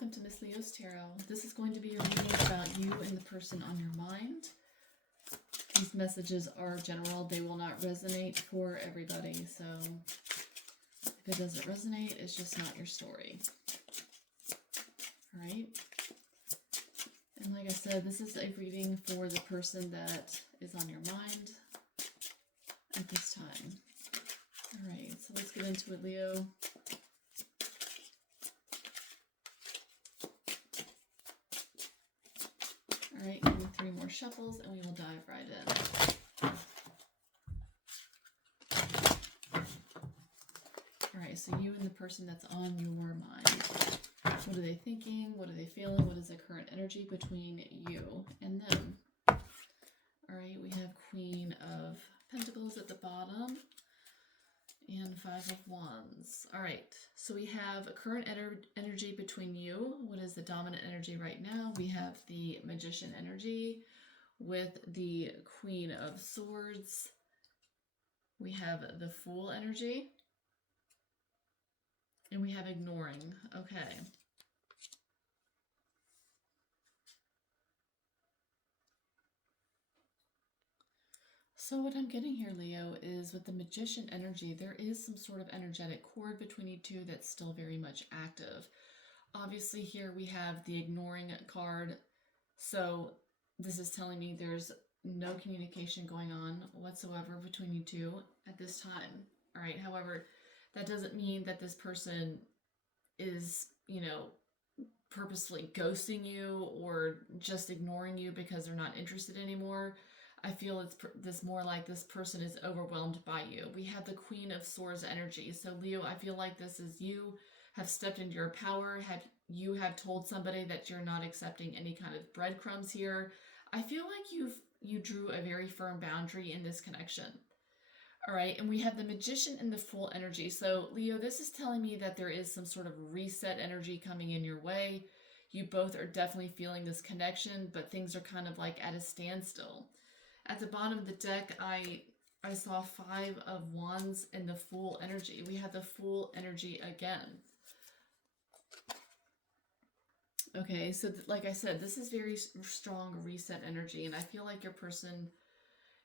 welcome to Miss Leo's Tarot. This is going to be a reading about you and the person on your mind. These messages are general. They will not resonate for everybody, so if it doesn't resonate, it's just not your story. Alright? And like I said, this is a reading for the person that is on your mind at this time. Alright, so let's get into it, Leo. Alright, give me 3 more shuffles and we will dive right in. Alright, so you and the person that's on your mind. What are they thinking? What are they feeling? What is the current energy between you and them? Alright, we have Queen of Pentacles at the bottom and 5 of Wands. Alright, so we have a current energy between you. What is the dominant energy right now? We have the Magician energy with the Queen of Swords. We have the Fool energy. And we have ignoring. Okay. So what I'm getting here, Leo, is with the Magician energy, there is some sort of energetic cord between you two that's still very much active. Obviously here we have the ignoring card. So this is telling me there's no communication going on whatsoever between you two at this time. All right. However, that doesn't mean that this person is, purposefully ghosting you or just ignoring you because they're not interested anymore. I feel it's this more like this person is overwhelmed by you. We have the Queen of Swords energy. So Leo, I feel like this is you have stepped into your power. You have told somebody that you're not accepting any kind of breadcrumbs here. I feel like you drew a very firm boundary in this connection. All right, and we have the Magician and the Fool energy. So Leo, this is telling me that there is some sort of reset energy coming in your way. You both are definitely feeling this connection, but things are kind of like at a standstill. At the bottom of the deck, I saw 5 of Wands and the Fool energy. We have the Fool energy again. Okay, so like I said, this is very strong reset energy, and I feel like your person,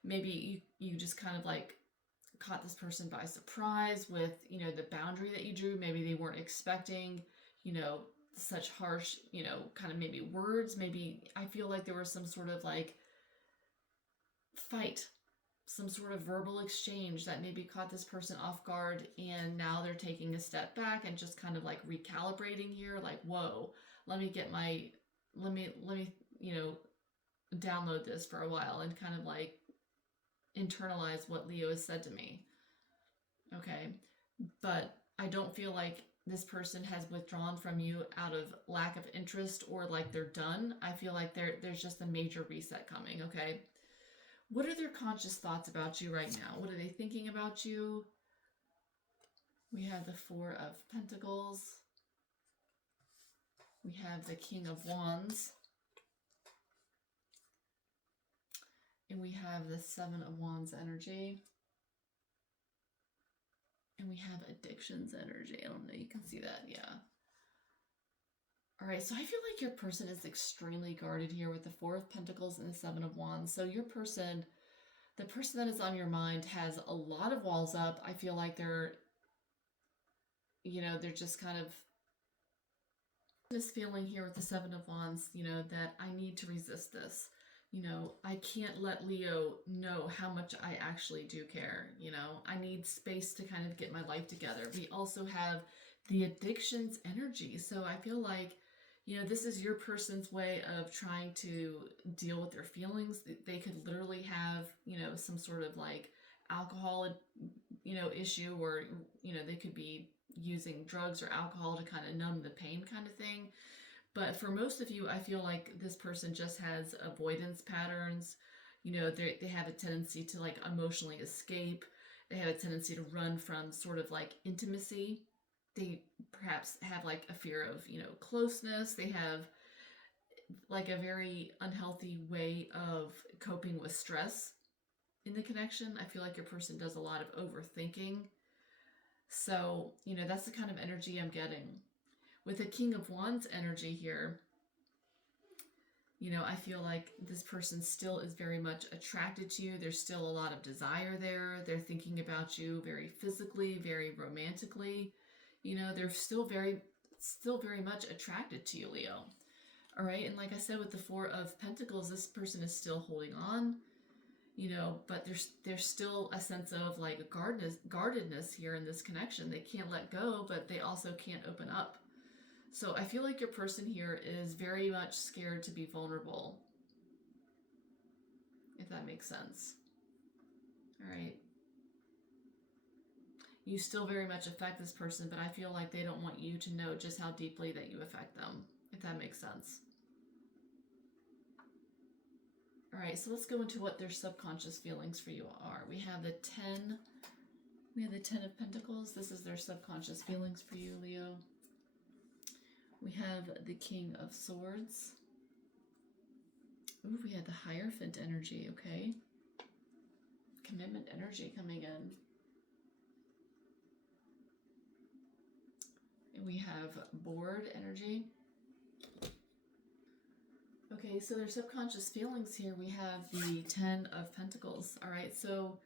maybe you just kind of like caught this person by surprise with, the boundary that you drew. Maybe they weren't expecting, such harsh, kind of maybe words. Maybe I feel like there was some sort of like fight, some sort of verbal exchange that maybe caught this person off guard, and now they're taking a step back and just kind of like recalibrating here, like, whoa, let me download this for a while and kind of like internalize what Leo has said to me. Okay, but I don't feel like this person has withdrawn from you out of lack of interest or like they're done. I feel like there's just a major reset coming. Okay, what are their conscious thoughts about you right now? What are they thinking about you? We have the 4 of Pentacles. We have the King of Wands. And we have the 7 of Wands energy. And we have addictions energy. I don't know, you can see that, yeah. All right, so I feel like your person is extremely guarded here with the 4 of Pentacles and the 7 of Wands. So your person, the person that is on your mind, has a lot of walls up. I feel like they're just kind of this feeling here with the 7 of Wands, that I need to resist this. I can't let Leo know how much I actually do care. I need space to kind of get my life together. We also have the addictions energy. So I feel like, this is your person's way of trying to deal with their feelings. They could literally have, some sort of like alcohol, issue, or, they could be using drugs or alcohol to kind of numb the pain kind of thing. But for most of you, I feel like this person just has avoidance patterns. They have a tendency to like emotionally escape. They have a tendency to run from sort of like intimacy. They perhaps have like a fear of, closeness. They have like a very unhealthy way of coping with stress in the connection. I feel like your person does a lot of overthinking. So, that's the kind of energy I'm getting. With the King of Wands energy here, you know, I feel like this person still is very much attracted to you. There's still a lot of desire there. They're thinking about you very physically, very romantically. You know, they're still very much attracted to you, Leo. All right. And like I said, with the Four of Pentacles, this person is still holding on, you know, but there's still a sense of like guardedness here in this connection. They can't let go, but they also can't open up. So I feel like your person here is very much scared to be vulnerable, if that makes sense. All right. You still very much affect this person, but I feel like they don't want you to know just how deeply that you affect them, if that makes sense. All right, so let's go into what their subconscious feelings for you are. We have the 10 of Pentacles. This is their subconscious feelings for you, Leo. We have the King of Swords. Ooh, we had the Hierophant energy, okay. Commitment energy coming in. And we have Bored energy. Okay, so their subconscious feelings here, we have the 10 of Pentacles. All right, so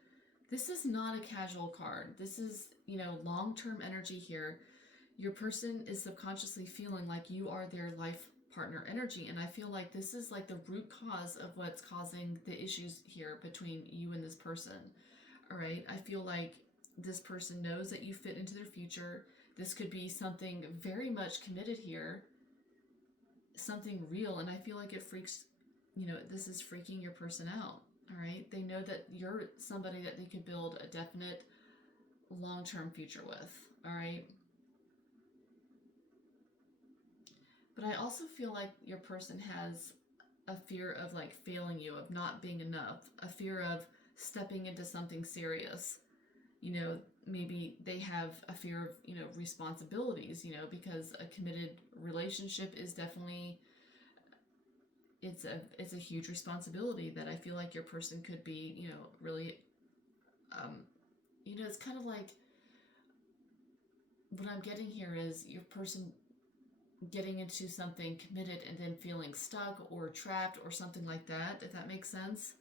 this is not a casual card. This is, you know, long-term energy here. Your person is subconsciously feeling like you are their life partner energy. And I feel like this is like the root cause of what's causing the issues here between you and this person. All right. I feel like this person knows that you fit into their future. This could be something very much committed here, something real. And I feel like it freaks, you know, this is freaking your person out. All right. They know that you're somebody that they could build a definite long-term future with. All right. But I also feel like your person has a fear of like failing you, of not being enough, a fear of stepping into something serious. You know, maybe they have a fear of, you know, responsibilities, you know, because a committed relationship is definitely, it's a huge responsibility that I feel like your person could be, you know, really, you know, it's kind of like, what I'm getting here is your person getting into something committed and then feeling stuck or trapped or something like that, if that makes sense.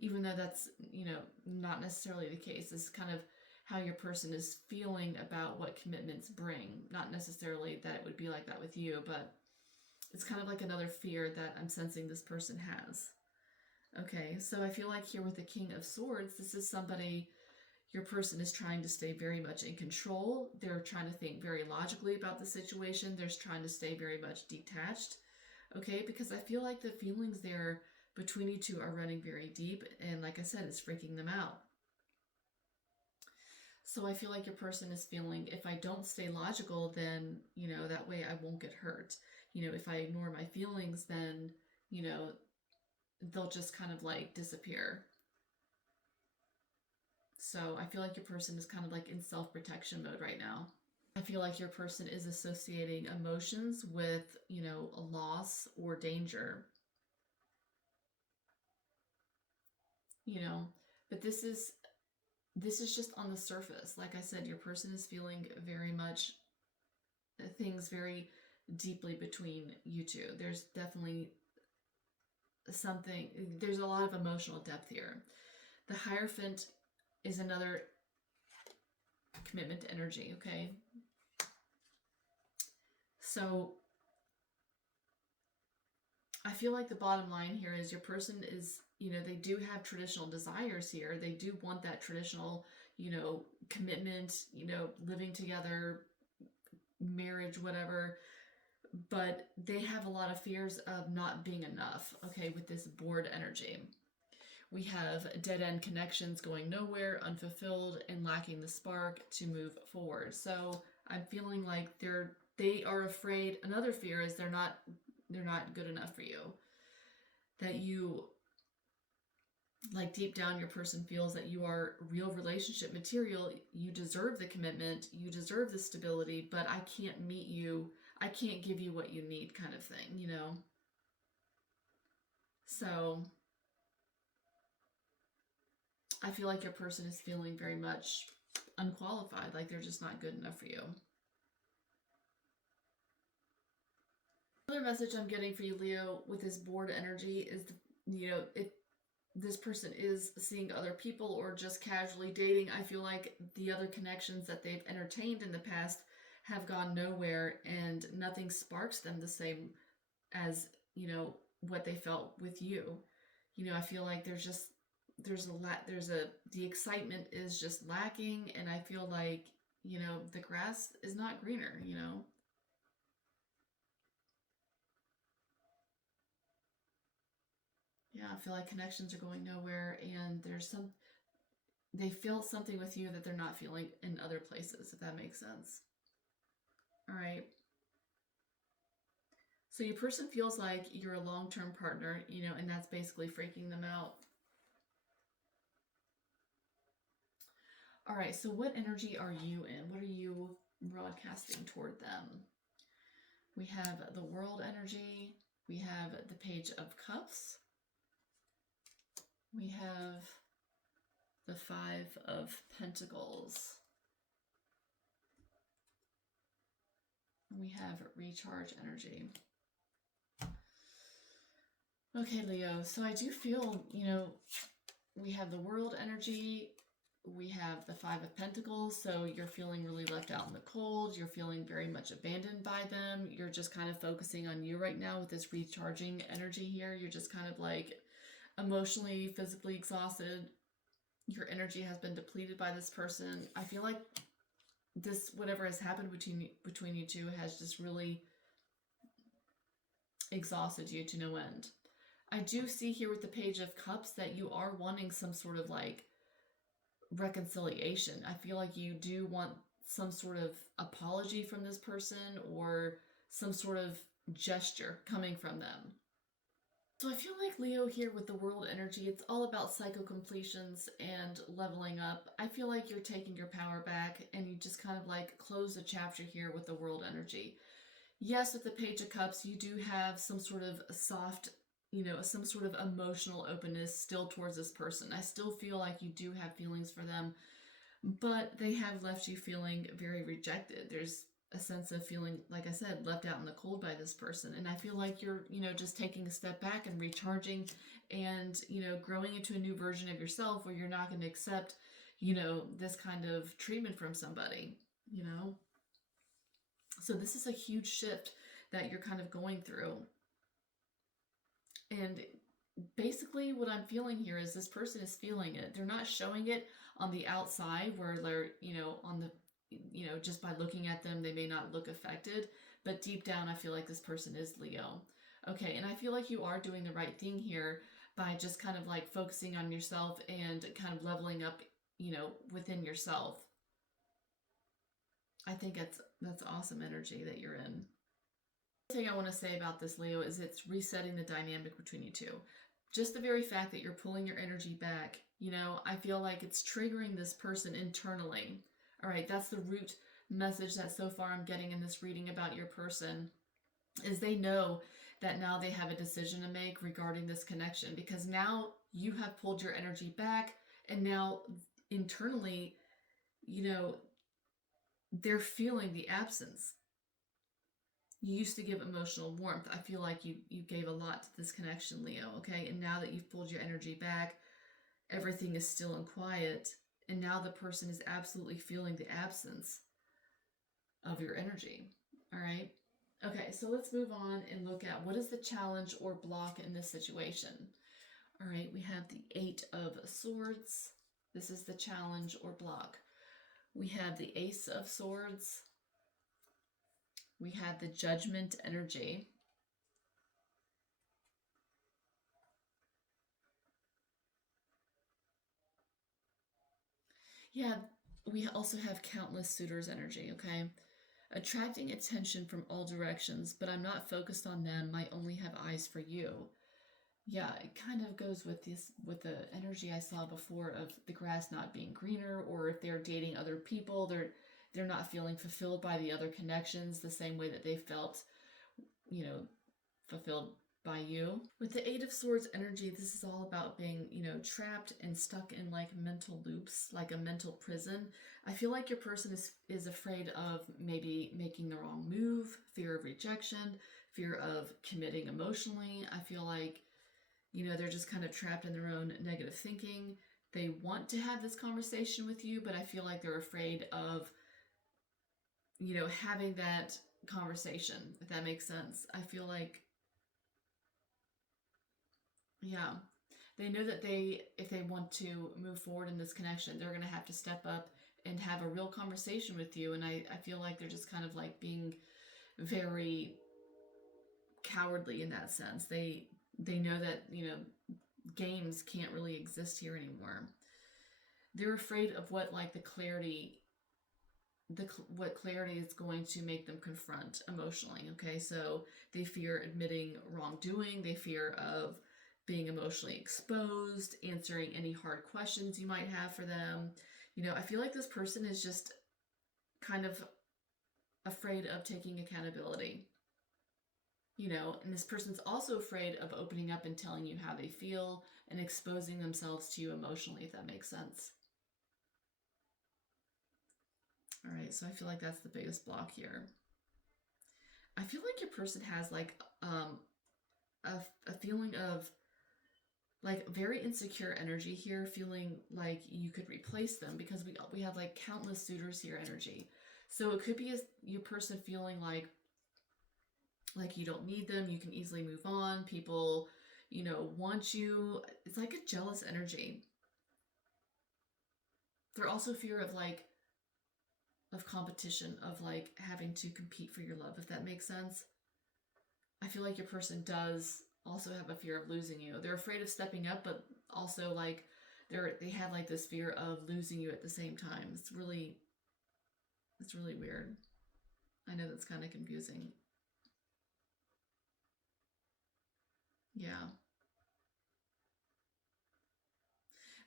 Even though that's, you know, not necessarily the case. This is kind of how your person is feeling about what commitments bring. Not necessarily that it would be like that with you, but it's kind of like another fear that I'm sensing this person has. Okay, so I feel like here with the King of Swords, this is somebody, your person is trying to stay very much in control. They're trying to think very logically about the situation. They're trying to stay very much detached. Okay, because I feel like the feelings there between you two are running very deep. And like I said, it's freaking them out. So I feel like your person is feeling, if I don't stay logical, then, you know, that way I won't get hurt. You know, if I ignore my feelings, then, you know, they'll just kind of like disappear. So I feel like your person is kind of like in self-protection mode right now. I feel like your person is associating emotions with, you know, a loss or danger. You know, but this is just on the surface. Like I said, your person is feeling very much things very deeply between you two. There's definitely something, there's a lot of emotional depth here. The Hierophant is another commitment energy, okay? So I feel like the bottom line here is your person is, you know, they do have traditional desires here. They do want that traditional, you know, commitment, you know, living together, marriage, whatever. But they have a lot of fears of not being enough, okay, with this Bored energy. We have dead-end connections going nowhere, unfulfilled, and lacking the spark to move forward. So I'm feeling like they are afraid. Another fear is they're not good enough for you. That you, like deep down, your person feels that you are real relationship material. You deserve the commitment. You deserve the stability, but I can't meet you. I can't give you what you need, kind of thing, you know? So I feel like your person is feeling very much unqualified, like they're just not good enough for you. Another message I'm getting for you, Leo, with this bored energy is, if this person is seeing other people or just casually dating, I feel like the other connections that they've entertained in the past have gone nowhere and nothing sparks them the same as, what they felt with you. I feel like the excitement is just lacking, and I feel like, the grass is not greener. Yeah, I feel like connections are going nowhere, and they feel something with you that they're not feeling in other places, if that makes sense. All right. So your person feels like you're a long-term partner, and that's basically freaking them out. All right, so what energy are you in? What are you broadcasting toward them? We have the World energy. We have the Page of Cups. We have the Five of Pentacles. We have Recharge energy. Okay, Leo, so I do feel, we have the World energy, we have the Five of Pentacles, so you're feeling really left out in the cold, you're feeling very much abandoned by them, you're just kind of focusing on you right now with this recharging energy here, you're just kind of like emotionally, physically exhausted, your energy has been depleted by this person. I feel like this, whatever has happened between you two, has just really exhausted you to no end. I do see here with the Page of Cups that you are wanting some sort of like reconciliation. I feel like you do want some sort of apology from this person or some sort of gesture coming from them. So I feel like Leo here with the World energy, it's all about cycle completions and leveling up. I feel like you're taking your power back and you just kind of like close the chapter here with the World energy. Yes, with the Page of Cups, you do have some sort of soft, some sort of emotional openness still towards this person. I still feel like you do have feelings for them, but they have left you feeling very rejected. There's a sense of feeling, like I said, left out in the cold by this person. And I feel like you're, just taking a step back and recharging and, growing into a new version of yourself where you're not going to accept, this kind of treatment from somebody. So this is a huge shift that you're kind of going through. And basically what I'm feeling here is this person is feeling it. They're not showing it on the outside where they're, on the, just by looking at them, they may not look affected. But deep down, I feel like this person is Leo. Okay, and I feel like you are doing the right thing here by just kind of like focusing on yourself and kind of leveling up, within yourself. I think that's awesome energy that you're in. The thing I want to say about this, Leo, is it's resetting the dynamic between you two. Just the very fact that you're pulling your energy back, I feel like it's triggering this person internally. All right, that's the root message that so far I'm getting in this reading about your person, is they know that now they have a decision to make regarding this connection, because now you have pulled your energy back and now internally, they're feeling the absence. You used to give emotional warmth. I feel like you gave a lot to this connection, Leo, okay? And now that you've pulled your energy back, everything is still and quiet, and now the person is absolutely feeling the absence of your energy, all right? Okay, so let's move on and look at what is the challenge or block in this situation. All right, we have the Eight of Swords. This is the challenge or block. We have the Ace of Swords. We have the Judgment energy. Yeah, we also have Countless Suitors energy, okay? Attracting attention from all directions, but I'm not focused on them. I only have eyes for you. Yeah, it kind of goes with with the energy I saw before of the grass not being greener, or if they're dating other people, they're not feeling fulfilled by the other connections the same way that they felt, fulfilled by you. With the Eight of Swords energy, this is all about being, trapped and stuck in like mental loops, like a mental prison. I feel like your person is afraid of maybe making the wrong move, fear of rejection, fear of committing emotionally. I feel like, they're just kind of trapped in their own negative thinking. They want to have this conversation with you, but I feel like they're afraid of, having that conversation, if that makes sense. I feel like, yeah, they know that if they want to move forward in this connection, they're going to have to step up and have a real conversation with you. And I feel like they're just kind of like being very cowardly in that sense. They know that, games can't really exist here anymore. They're afraid of what like what clarity is going to make them confront emotionally. Okay, so they fear admitting wrongdoing, they fear of being emotionally exposed, answering any hard questions you might have for them. I feel like this person is just kind of afraid of taking accountability. And this person's also afraid of opening up and telling you how they feel and exposing themselves to you emotionally, if that makes sense. All right, so I feel like that's the biggest block here. I feel like your person has like a feeling of like very insecure energy here, feeling like you could replace them, because we have like countless suitors here energy. So it could be your person feeling like you don't need them, you can easily move on, people want you. It's like a jealous energy. They're also fear of competition, of like having to compete for your love, if that makes sense. I feel like your person does also have a fear of losing you. They're afraid of stepping up, but also like they have like this fear of losing you at the same time. It's really weird. I know that's kind of confusing. Yeah.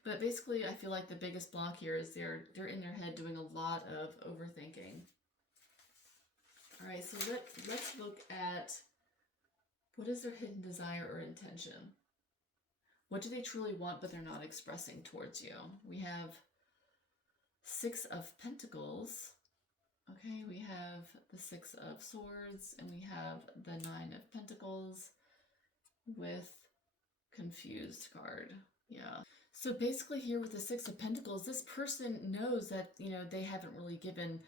But basically, I feel like the biggest block here is they're in their head doing a lot of overthinking. All right, so let's look at what is their hidden desire or intention. What do they truly want but they're not expressing towards you? We have Six of Pentacles. Okay, we have the Six of Swords, and we have the Nine of Pentacles with Confused card. Yeah. So basically here with the Six of Pentacles, this person knows that, they haven't really given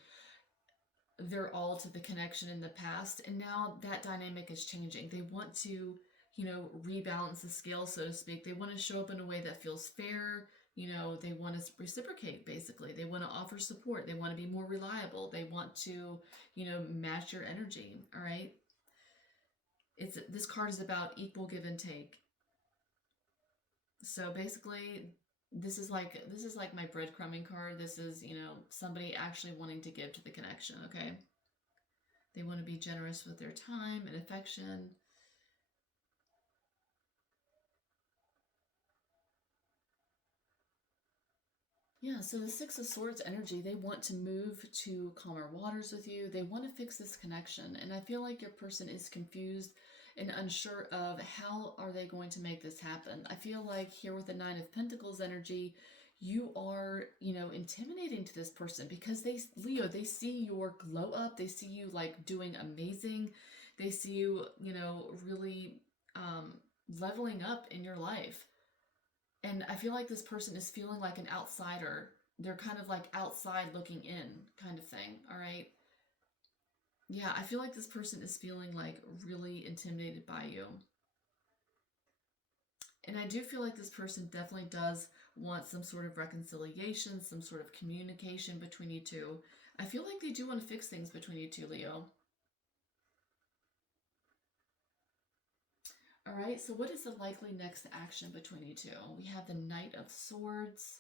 their all to the connection in the past, and now that dynamic is changing. They want to, rebalance the scale, so to speak. They want to show up in a way that feels fair. They want to reciprocate, basically. They want to offer support. They want to be more reliable. They want to, match your energy, all right? This card is about equal give and take. So basically, this is like my breadcrumbing card. This is, somebody actually wanting to give to the connection, okay? They want to be generous with their time and affection. Yeah, so the Six of Swords energy, they want to move to calmer waters with you. They want to fix this connection. And I feel like your person is confused and unsure of how are they going to make this happen. I feel like here with the Nine of Pentacles energy, you are, intimidating to this person because Leo, they see your glow up. They see you like doing amazing. They see you, really leveling up in your life. And I feel like this person is feeling like an outsider. They're kind of like outside looking in kind of thing, all right? Yeah, I feel like this person is feeling like really intimidated by you. And I do feel like this person definitely does want some sort of reconciliation, some sort of communication between you two. I feel like they do want to fix things between you two, Leo. All right, so what is the likely next action between you two? We have the Knight of Swords,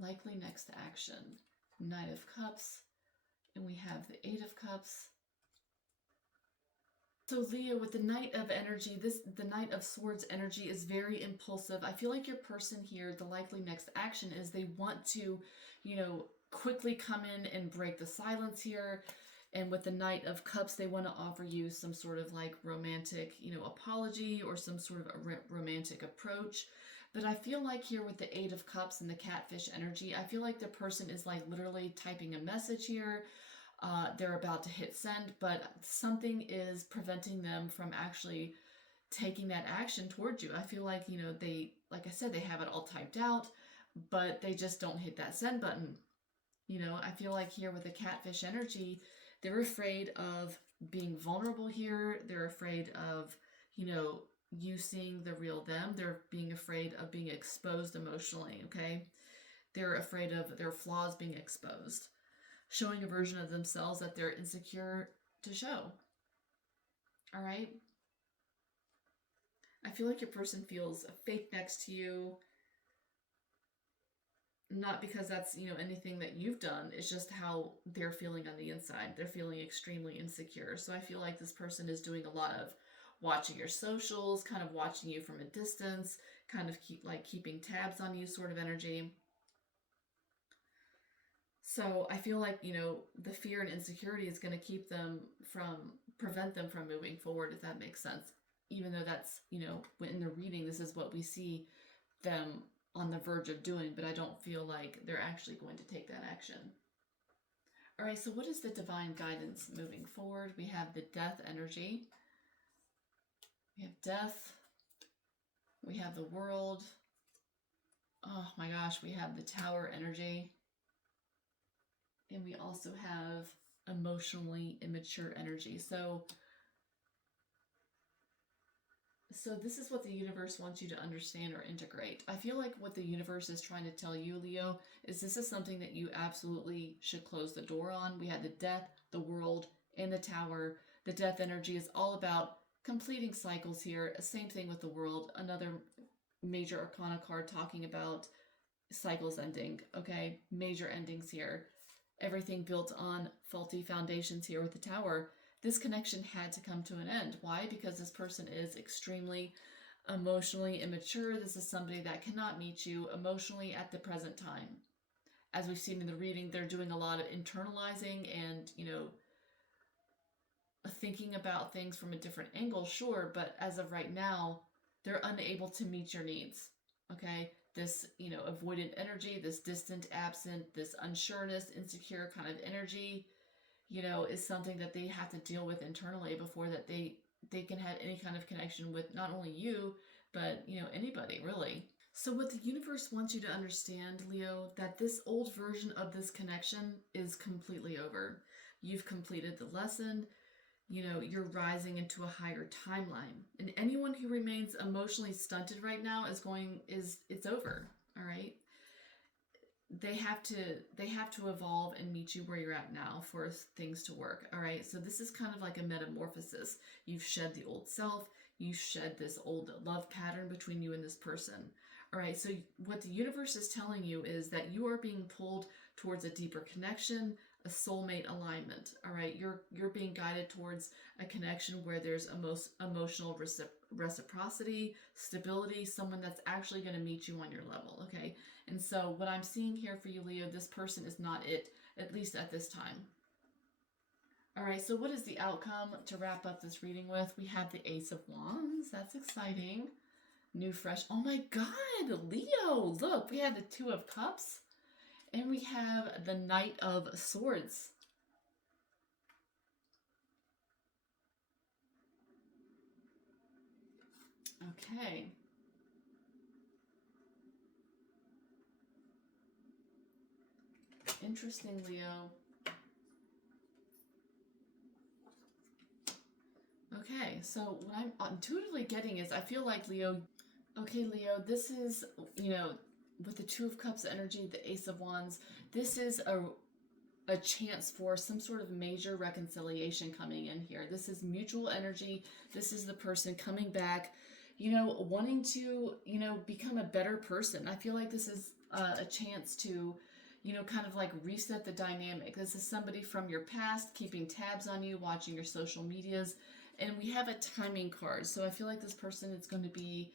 likely next action, Knight of Cups, and we have the Eight of Cups. So Leo, with the Knight of energy, the Knight of Swords energy is very impulsive. I feel like your person here, the likely next action is they want to, quickly come in and break the silence here. And with the Knight of Cups, they want to offer you some sort of like romantic, apology or some sort of a romantic approach. But I feel like here with the Eight of Cups and the Catfish energy, I feel like the person is like literally typing a message here. They're about to hit send, but something is preventing them from actually taking that action towards you. I feel like, they, like I said, they have it all typed out, but they just don't hit that send button. I feel like here with the Catfish energy, they're afraid of being vulnerable here. They're afraid of, you seeing the real them. They're being afraid of being exposed emotionally, okay? They're afraid of their flaws being exposed, showing a version of themselves that they're insecure to show. All right? I feel like your person feels fake next to you, not because that's, anything that you've done. It's just how they're feeling on the inside. They're feeling extremely insecure. So I feel like this person is doing a lot of watching your socials, kind of watching you from a distance, kind of keeping tabs on you sort of energy. So I feel like, the fear and insecurity is going to prevent them from moving forward, if that makes sense. Even though that's, in the reading, this is what we see them on the verge of doing, but I don't feel like they're actually going to take that action. All right, so what is the divine guidance moving forward? We have the Death energy. We have death. We have the World. Oh my gosh, we have the Tower energy. And we also have emotionally immature energy. So this is what the universe wants you to understand or integrate. I feel like what the universe is trying to tell you, Leo, is this is something that you absolutely should close the door on. We had the Death, the World, and the Tower. The Death energy is all about completing cycles here. Same thing with the World, another major arcana card talking about cycles ending, okay? Major endings here. Everything built on faulty foundations here with the Tower. This connection had to come to an end. Why? Because this person is extremely emotionally immature. This is somebody that cannot meet you emotionally at the present time. As we've seen in the reading, they're doing a lot of internalizing and, thinking about things from a different angle, sure, but as of right now, they're unable to meet your needs, okay? This, avoidant energy, this distant, absent, this unsureness, insecure kind of energy, is something that they have to deal with internally before that they can have any kind of connection with not only you, but, anybody, really. So what the universe wants you to understand, Leo, that this old version of this connection is completely over. You've completed the lesson. You're rising into a higher timeline. And anyone who remains emotionally stunted right now it's over. All right. They have to evolve and meet you where you're at now for things to work. All right. So this is kind of like a metamorphosis. You've shed the old self. You shed this old love pattern between you and this person. All right. So what the universe is telling you is that you are being pulled towards a deeper connection, a soulmate alignment. All right, you're being guided towards a connection where there's emotional reciprocity, stability, someone that's actually going to meet you on your level. Okay, and so what I'm seeing here for you, Leo, this person is not it, at least at this time. All right, so what is the outcome to wrap up this reading with? We have the Ace of Wands. That's exciting. New, fresh. Oh my God, Leo, look, we have the Two of Cups. And we have the Knight of Swords. Okay. Interesting, Leo. Okay, so what I'm intuitively getting is I feel like Leo. Okay, Leo, this is, with the Two of Cups energy, the Ace of Wands, this is a chance for some sort of major reconciliation coming in here. This is mutual energy. This is the person coming back, wanting to, become a better person. I feel like this is a chance to, kind of like reset the dynamic. This is somebody from your past keeping tabs on you, watching your social medias. And we have a timing card. So I feel like this person is going to be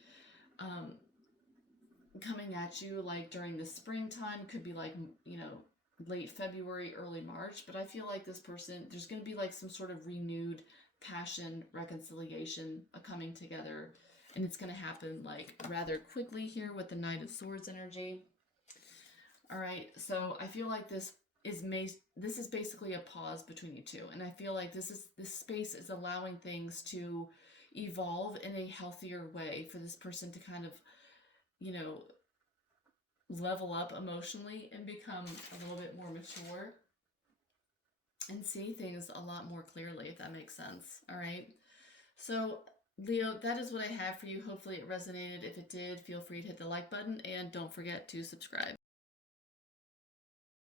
coming at you like during the springtime. Could be like, late February, early March, but I feel like this person, there's going to be like some sort of renewed passion, reconciliation, a coming together, and it's going to happen like rather quickly here with the Knight of Swords energy. All right, so I feel like this is basically a pause between you two, and I feel like this space is allowing things to evolve in a healthier way for this person to kind of, you know, level up emotionally and become a little bit more mature and see things a lot more clearly, if that makes sense. All right. So, Leo, that is what I have for you. Hopefully, it resonated. If it did, feel free to hit the like button and don't forget to subscribe.